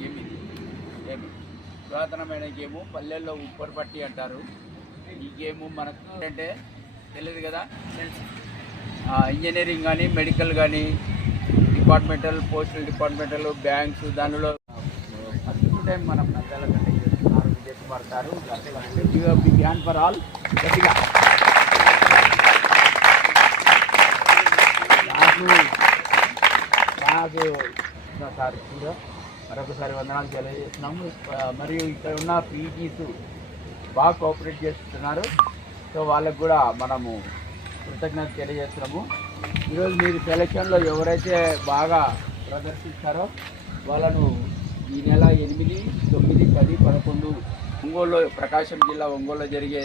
Game ఇది. Game పురాతనమైన game, పల్లెల్లో ఉప్పర్ పట్టి అంటారు. ఈ గేము మనకు అంటే తెలియదు కదా, ఇంజనీరింగ్ కానీ మెడికల్ కానీ డిపార్ట్మెంటల్, పోస్టల్ డిపార్ట్మెంటల్, బ్యాంక్స్ దానిలో ఫస్ట్ టైం మనం నంద్యాల కండక్ట్ చేస్తున్నారు Vijay Kumar garu. Big hand for all. గట్టిగా నాకు సార్ కూడా మరొకసారి వందనాలు తెలియజేస్తున్నాము. మరియు ఇక్కడ ఉన్న పీటీస్ బాగా కోఆపరేట్ చేస్తున్నారు. సో వాళ్ళకు కూడా మనము కృతజ్ఞత తెలియజేస్తున్నాము. ఈరోజు మీరు సెలక్షన్లో ఎవరైతే బాగా ప్రదర్శిస్తారో వాళ్ళను ఈ నెల 8, 9, 10, 11 ఒంగోలులో, ప్రకాశం జిల్లా ఒంగోలులో జరిగే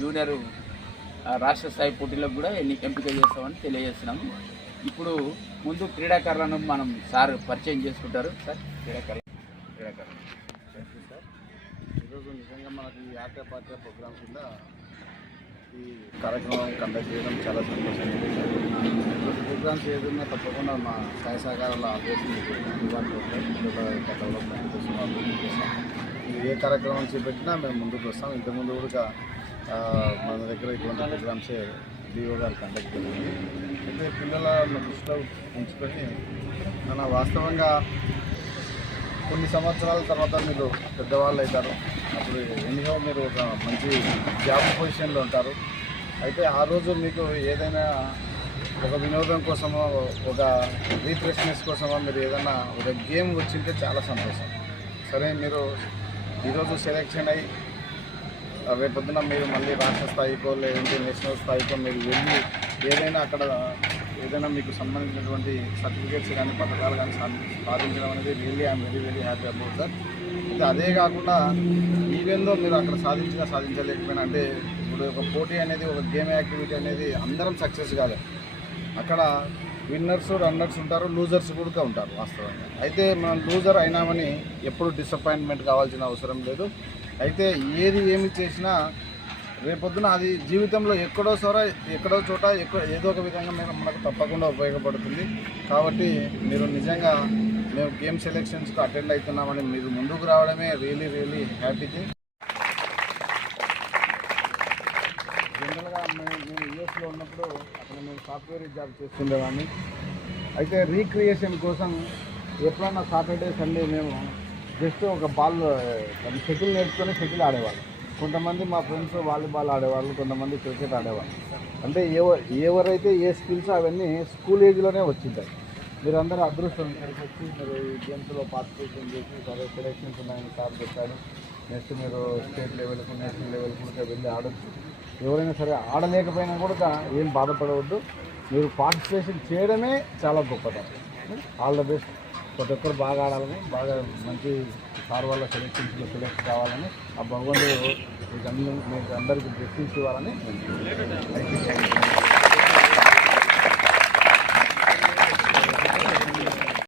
జూనియర్ రాష్ట్ర స్థాయి పోటీలకు కూడా ఎంపిక చేస్తామని తెలియజేస్తున్నాము. ఇప్పుడు ముందు క్రీడాకారులను మనం సార్ పరిచయం చేసుకుంటారు. సార్ క్రీడాకారులు సార్, ఈరోజు నిజంగా మనకి ఈ ఆటపాట్య ప్రోగ్రామ్ కింద ఈ కార్యక్రమం కండక్ట్ చేయడం చాలా సంతోషంగా ఉంది. ప్రోగ్రామ్స్ ఏదైనా తప్పకుండా మా సహాయ సహకారాల ఆదేశం అందుబాటులో ఉంటాయి. డెవలప్మెంట్ కోసం అభివృద్ధి కోసం ఏ కార్యక్రమం చేపట్టినా మేము ముందుకు వస్తాం. ఇంతకుముందు కూడా మన దగ్గర ఇటువంటి ప్రోగ్రామ్సే డిఓ గారు కండక్ట్ చేయండి. అయితే పిల్లల దృష్టిలో ఉంచుకొని మన వాస్తవంగా కొన్ని సంవత్సరాల తర్వాత మీరు పెద్దవాళ్ళు అవుతారు. అప్పుడు ఎన్నో మీరు ఒక మంచి జాబ్ పొజిషన్లో ఉంటారు. అయితే ఆ రోజు మీకు ఏదైనా ఒక వినోదం కోసమో, ఒక రీఫ్రెష్నెస్ కోసమో మీరు ఏదైనా ఒక గేమ్ వచ్చింటే చాలా సంతోషం. సరే, మీరు ఈరోజు సెలెక్షన్ అయ్యి రేపొద్దున మీరు మళ్ళీ రాష్ట్ర స్థాయికో లేదంటే నేషనల్ స్థాయికో మీరు వెళ్ళి ఏదైనా అక్కడ ఏదైనా మీకు సంబంధించినటువంటి సర్టిఫికేట్స్ కానీ పథకాలు కానీ సాధించడం అనేది really I'm very happy about that. అయితే అదే కాకుండా ఈవెందో మీరు అక్కడ సాధించలేకపోయినా, అంటే ఇప్పుడు ఒక పోటీ అనేది, ఒక గేమ్ యాక్టివిటీ అనేది అందరం సక్సెస్ కాదు. అక్కడ విన్నర్స్, రన్నర్స్ ఉంటారు, లూజర్స్ కూడా ఉంటారు వాస్తవంగా. అయితే మనం లూజర్ అయినామని ఎప్పుడు డిసప్పాయింట్మెంట్ కావాల్సిన అవసరం లేదు. అయితే ఏమి చేసినా రేపొద్దున అది జీవితంలో ఎక్కడో చోట ఏదో ఒక విధంగా మనకు తప్పకుండా ఉపయోగపడుతుంది. కాబట్టి మీరు నిజంగా మేము గేమ్ సెలెక్షన్స్కి అటెండ్ అవుతున్నామని మీరు ముందుకు రావడమే రియలీ హ్యాపీ థింగ్. జనరల్గా నేను యూఎస్లో ఉన్నప్పుడు అక్కడ మేము సాఫ్ట్వేర్ జాబ్ చేస్తుండేవాడిని. అయితే రీక్రియేషన్ కోసం ఎప్పుడన్నా సాటర్డే, సండే మేము జస్ట్ ఒక బాల్ షటిల్ నేర్చుకొని షటిల్ ఆడేవాళ్ళు. కొంతమంది మా ఫ్రెండ్స్ వాలీబాల్ ఆడేవాళ్ళు, కొంతమంది క్రికెట్ ఆడేవాళ్ళు. అంటే ఎవరైతే ఏ స్కిల్స్ అవన్నీ స్కూల్ ఏజ్లోనే వచ్చింటాయి. మీరు అందరూ అదృష్టం ఇక్కడికి వచ్చి మీరు ఈ గేమ్స్లో పార్టిసిపేషన్ చేసి సరే సెలెక్షన్స్ ఉన్నాయని సార్ చెప్పారు. నెక్స్ట్ మీరు స్టేట్ లెవెల్కు, నేషనల్ లెవెల్కు కూడా వెళ్ళి ఆడొచ్చు. ఎవరైనా సరే ఆడలేకపోయినా కూడా ఏం బాధపడవద్దు. మీరు పార్టిసిపేషన్ చేయడమే చాలా గొప్పతనం. All the best. ప్రతి ఒక్కరు బాగా ఆడాలని, బాగా మంచి సార్ వాళ్ళ సెలెక్షన్స్లో సెలెక్ట్ కావాలని ఆ భగవంతుడు మీకు అందరికీ బ్లెస్సింగ్స్ ఇవ్వాలని.